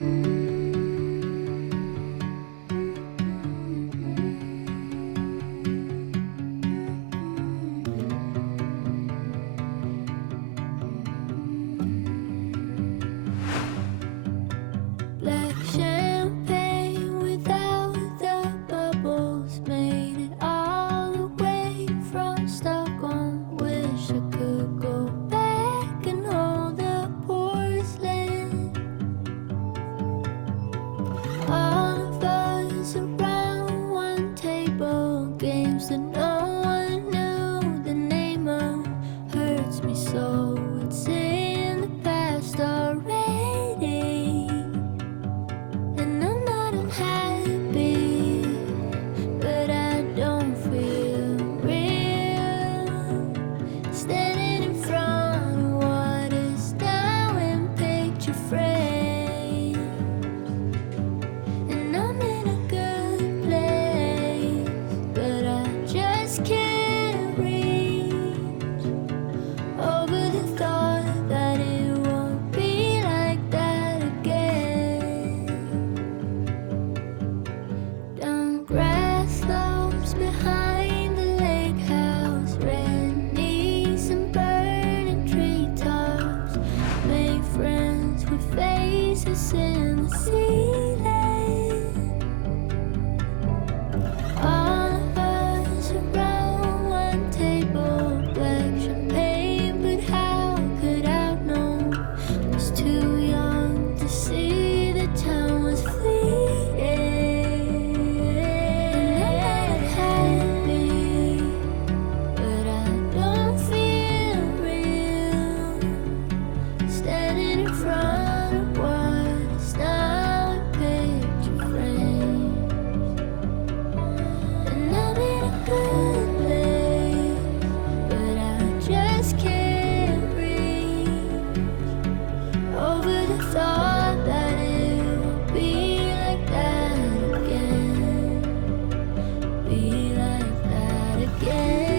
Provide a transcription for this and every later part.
Black champagne without the bubbles made it all the way from Stockholm. Wish I could go back and hold the porcelain. All of us around one table, games that no one knew the name of. Hurts me so, it's in the past already. And I'm not unhappy, but I don't feel real. Standing in front of what is now in picture frame. And I'm in a good place, but I just can't reach over the thought that it won't be like that again. Down grass slopes behind the lake house, red knees and burning treetops. Make friends with faces in the ceiling. All of us around one table, black champagne, but how could I know? Was too young to see the time was fleeting. And I'm not happy, but I don't feel real. Standing in front of what is now a picture frame. And I'm in a good place, but I just can't reach over the thought that it will be like that again. Be like that again.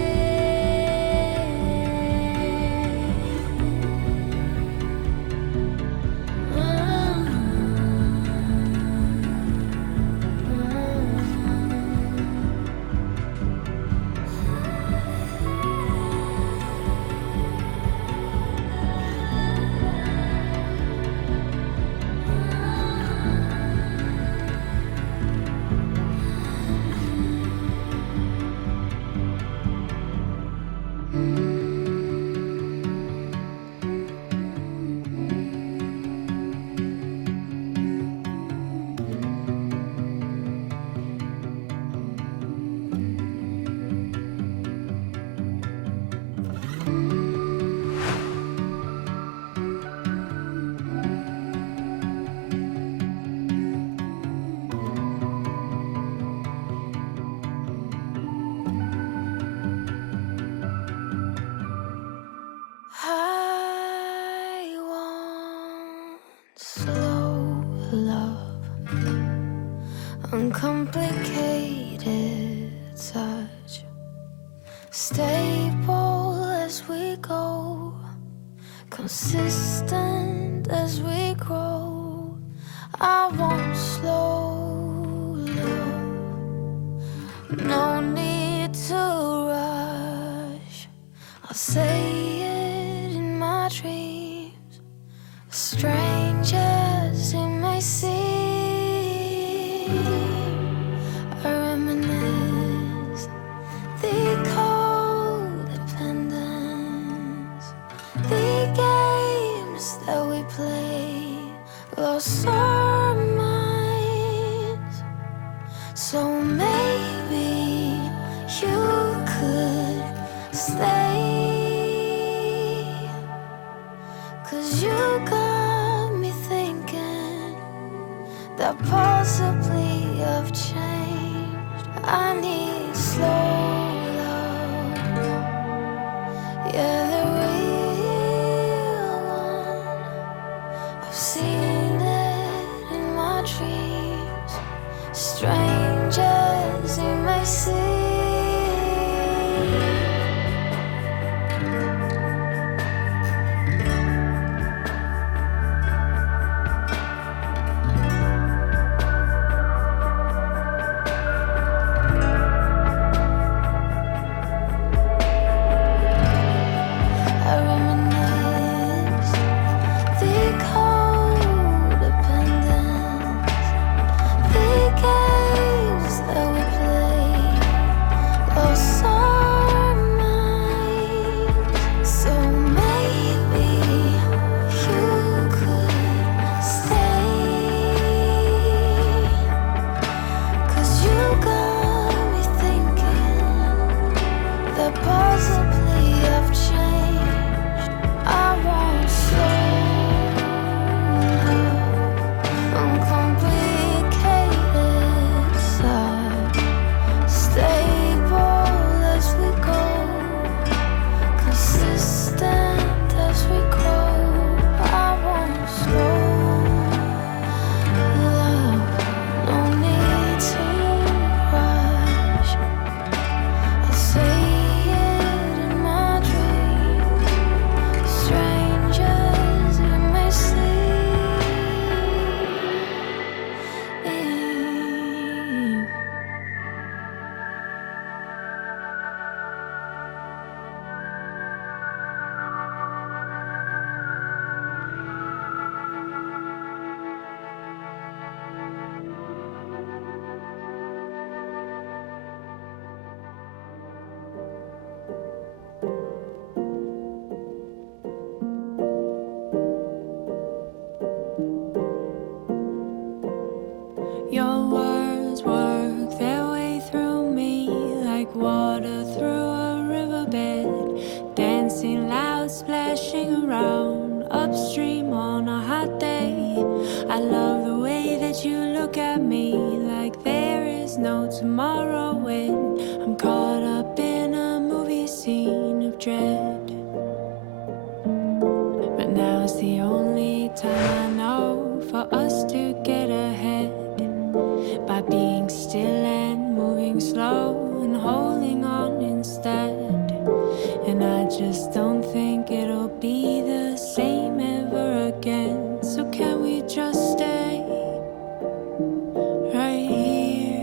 I want slow love, uncomplicated touch, stable as we go, consistent as we grow. I want slow love, no need to rush. I'll say it in my dreams, strangers it may seem. I reminisce the codependence, the games that we play, lost our minds. So maybe you could stay, 'cause you got me thinking that possibly I've changed. I need slow love, yeah, the real one. I've seen it in my dreams, strangers you may see. around upstream on a hot day. I love the way that you look at me like there is no tomorrow when I'm caught up in a movie scene of dread. But now's the only time I know for us to get ahead, by being still and moving slow and holding on instead. And I just don't think it'll be the same ever again. So can we just stay right here?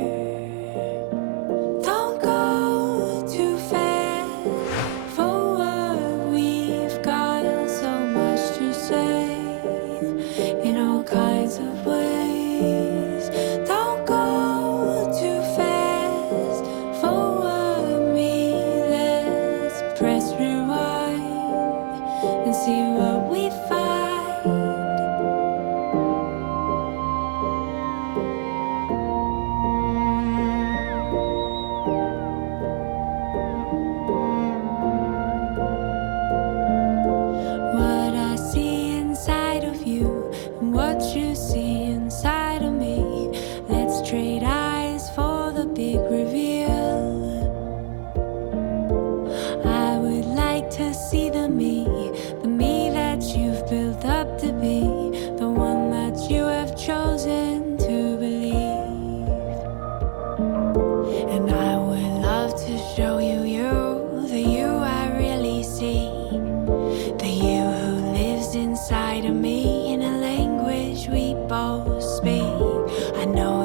Don't go too fast for what we've got. So much to say in all kinds of ways. Don't go too fast for what me. Let's press rewind and see what we find. What I see inside of you and what you see inside of me. Let's trade eyes for the big reveal. I would like to see the me that you've built up to be, the one that you have chosen to believe. And I would love to show you the you I really see, the you who lives inside of me in a language we both speak. I know